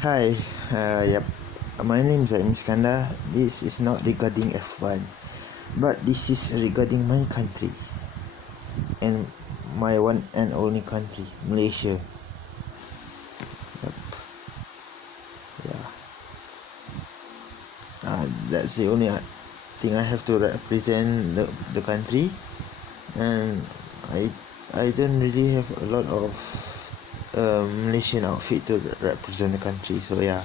Hi, yep. My name is Iskandar. This is not regarding F1, but this is regarding my country and my one and only country, Malaysia. Yep. Yeah. That's the only thing I have to represent the country, and I don't really have a lot of Malaysian outfit to represent the country. So yeah,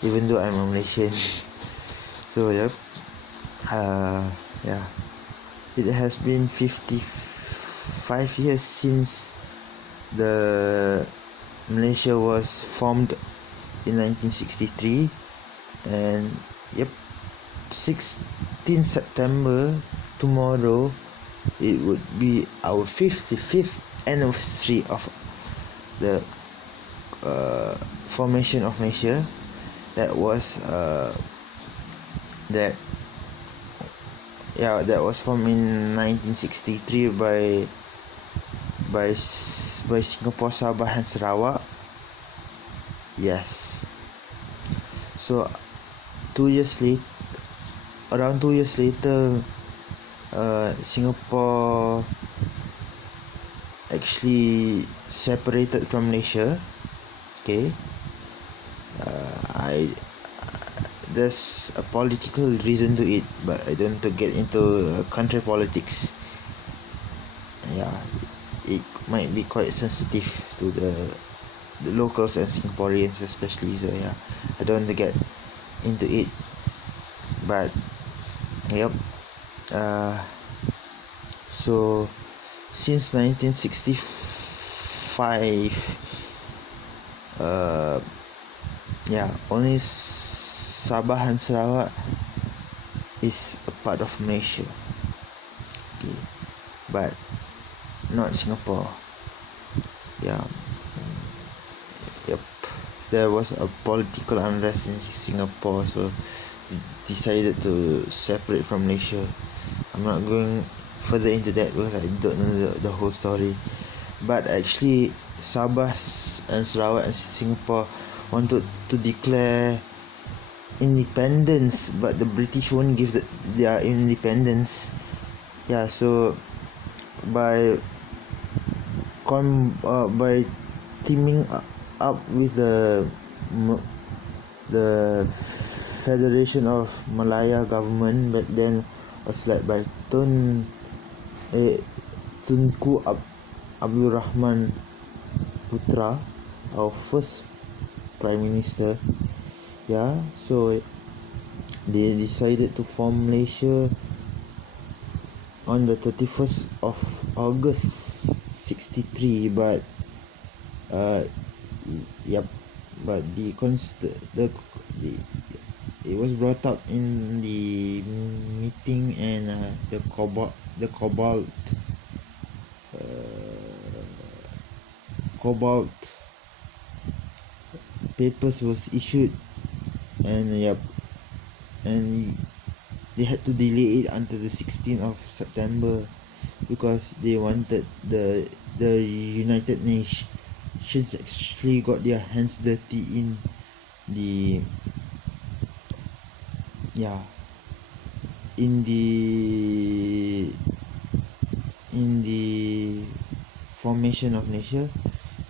even though I'm a Malaysian. So yep. Yeah. It has been 55 years since the Malaysia was formed in 1963, and yep, 16 September tomorrow it would be our 55th anniversary of the formation of Malaysia. That was that was formed in 1963 by Singapore, Sabah and Sarawak. Yes. So around 2 years later, Singapore actually separated from Malaysia. Okay. There's a political reason to it, but I don't want to get into country politics. Yeah, it might be quite sensitive to the locals and Singaporeans especially. So yeah, I don't want to get into it. But yep. So since 1965, only Sabah and Sarawak is a part of Malaysia. Okay. But not Singapore. Yeah. Yep. There was a political unrest in Singapore, so decided to separate from Malaysia. I'm not going further into that because I don't know the whole story. But actually, Sabah and Sarawak and Singapore wanted to declare independence, but the British won't give their independence. Yeah, so by teaming up with the Federation of Malaya government, but then was led by Tunku Abdul Rahman Putra, our first Prime Minister. Yeah, so they decided to form Malaysia on the 31st of August 63, but but it was brought up in the meeting, and the cobalt papers was issued, and and they had to delay it until the 16th of September because they wanted the United Nations actually got their hands dirty in the formation of Malaysia,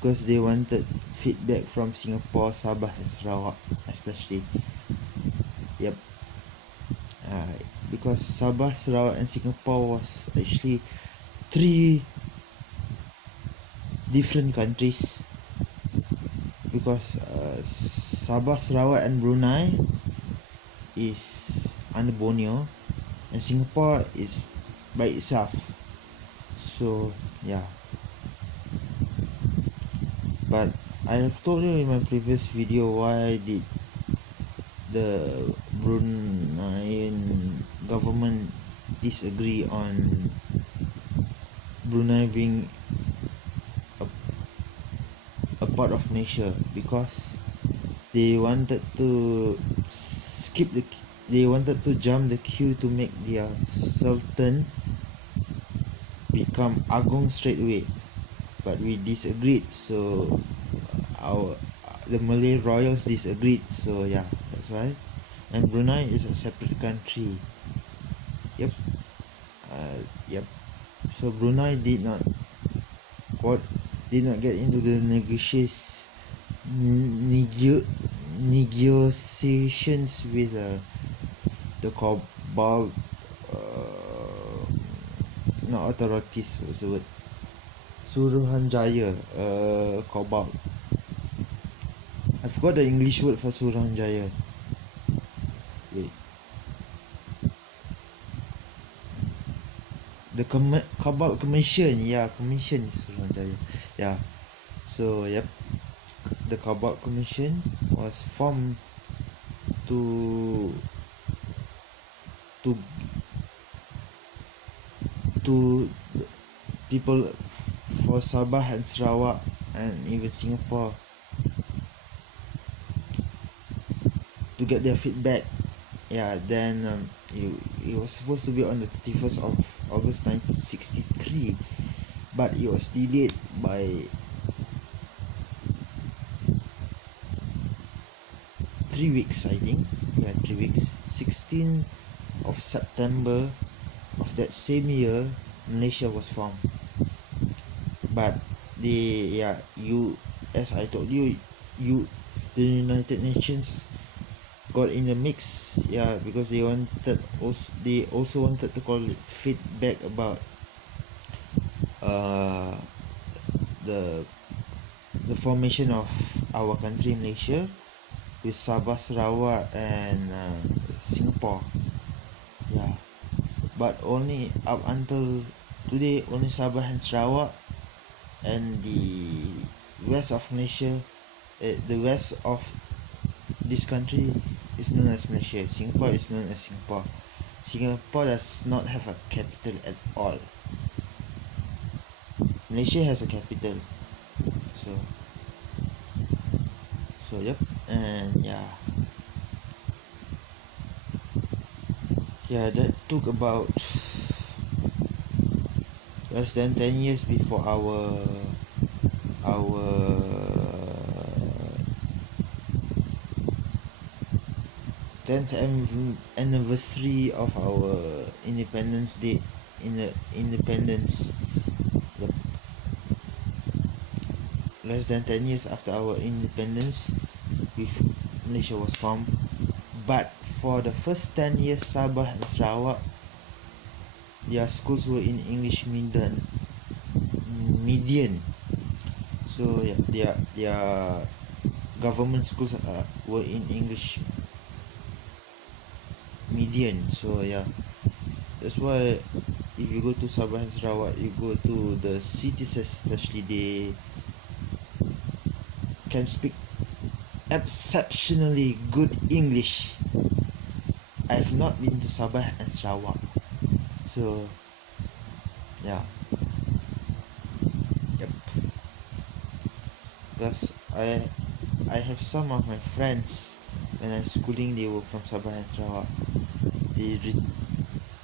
because they wanted feedback from Singapore, Sabah and Sarawak especially. Yep. Because Sabah, Sarawak and Singapore was actually three different countries, because Sabah, Sarawak and Brunei is under Borneo, and Singapore is by itself. So yeah, but I have told you in my previous video why did the Bruneian government disagree on Brunei being a part of Malaysia, because they wanted to jump the queue to make their sultan become Agong straight away, but we disagreed. So the Malay royals disagreed. So yeah, that's why. And Brunei is a separate country. Yep. Yep. So Brunei did not get into the negotiations with the cabal, not authorities, what's the word, Suruhanjaya, cabal. I forgot the English word for Suruhanjaya. Wait. The cabal commission, yeah, commission is Suruhanjaya. Yeah. So yep, the cabal commission was formed to people for Sabah and Sarawak and even Singapore to get their feedback. Yeah, then it was supposed to be on the 31st of August 1963, but it was delayed by 3 weeks, I think. Yeah, 3 weeks. 16th of September of that same year, Malaysia was formed. But as I told you, the United Nations got in the mix, yeah, because they also wanted to call it feedback about the formation of our country, Malaysia, with Sabah, Sarawak, and Singapore. Yeah, but only up until today, only Sabah and Sarawak and the west of Malaysia, the west of this country is known as Malaysia. Singapore is known as Singapore. Singapore does not have a capital at all. Malaysia has a capital. So yep, and yeah, that took about less than 10 years before our 10th anniversary of our independence day. Independence. Yep. Less than 10 years after our independence, Malaysia was formed. But for the first 10 years, Sabah and Sarawak, their schools were in English median. So yeah, their government schools were in English median. So yeah, that's why if you go to Sabah and Sarawak, you go to the cities especially, they can speak exceptionally good English. I've not been to Sabah and Sarawak, so yeah, yep. Because I have some of my friends when I'm schooling, they were from Sabah and Sarawak.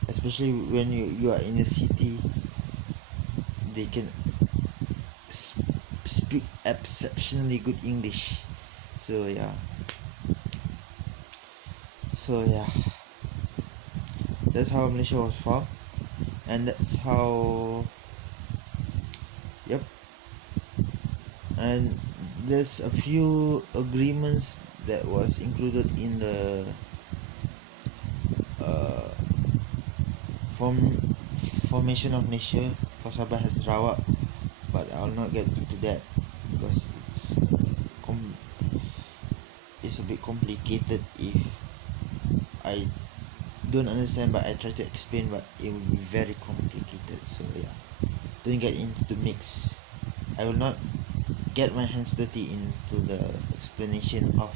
Especially when you are in a city, they can speak exceptionally good English. So yeah, that's how Malaysia was formed, and that's how, yep. And there's a few agreements that was included in the formation of Malaysia for Sabah and Sarawak, but I'll not get into that because it's a bit complicated. If I don't understand, but I try to explain, but it will be very complicated. So yeah, don't get into the mix. I will not get my hands dirty into the explanation of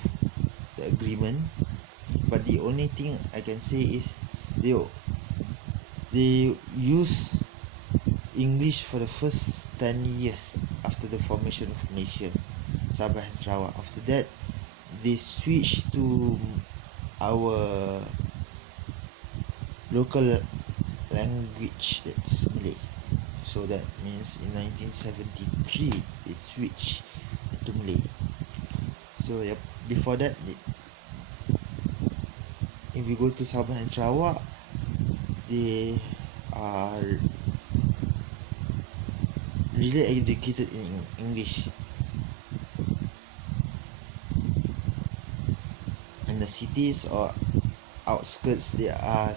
the agreement, but the only thing I can say is they use English for the first 10 years after the formation of Malaysia, Sabah and Sarawak. After that, they switched to our local language, that's Malay. So that means in 1973 they switched to Malay. So yep, before that, if you go to Sabah and Sarawak, they are really educated in English. In the cities or outskirts, they are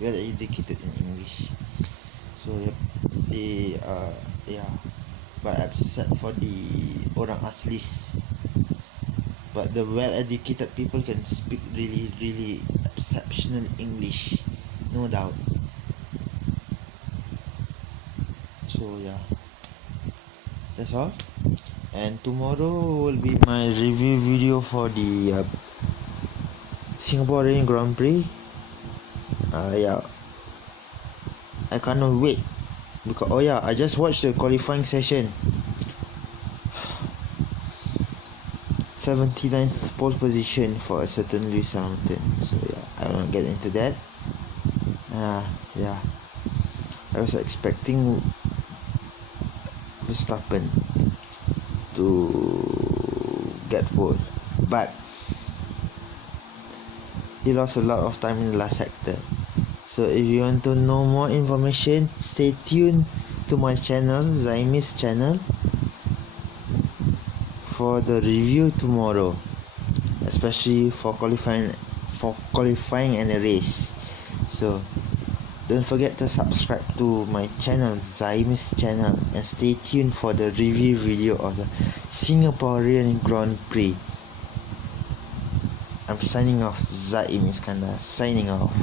well educated in English. So yep, they yeah, but except for the orang aslis. But the well-educated people can speak really exceptional English, no doubt. So yeah, that's all. And tomorrow will be my review video for the Singaporean Grand Prix. Yeah, I cannot wait because I just watched the qualifying session. 79th pole position for a certain Lewis Hamilton. So yeah, I won't get into that. Yeah, I was expecting Verstappen to get pole, but he lost a lot of time in the last sector. So if you want to know more information, stay tuned to my channel, Zaimis channel, for the review tomorrow, especially for qualifying and a race. So don't forget to subscribe to my channel, Zaimis channel, and stay tuned for the review video of the Singaporean Grand Prix. I'm signing off. Zaim Iskandar signing off.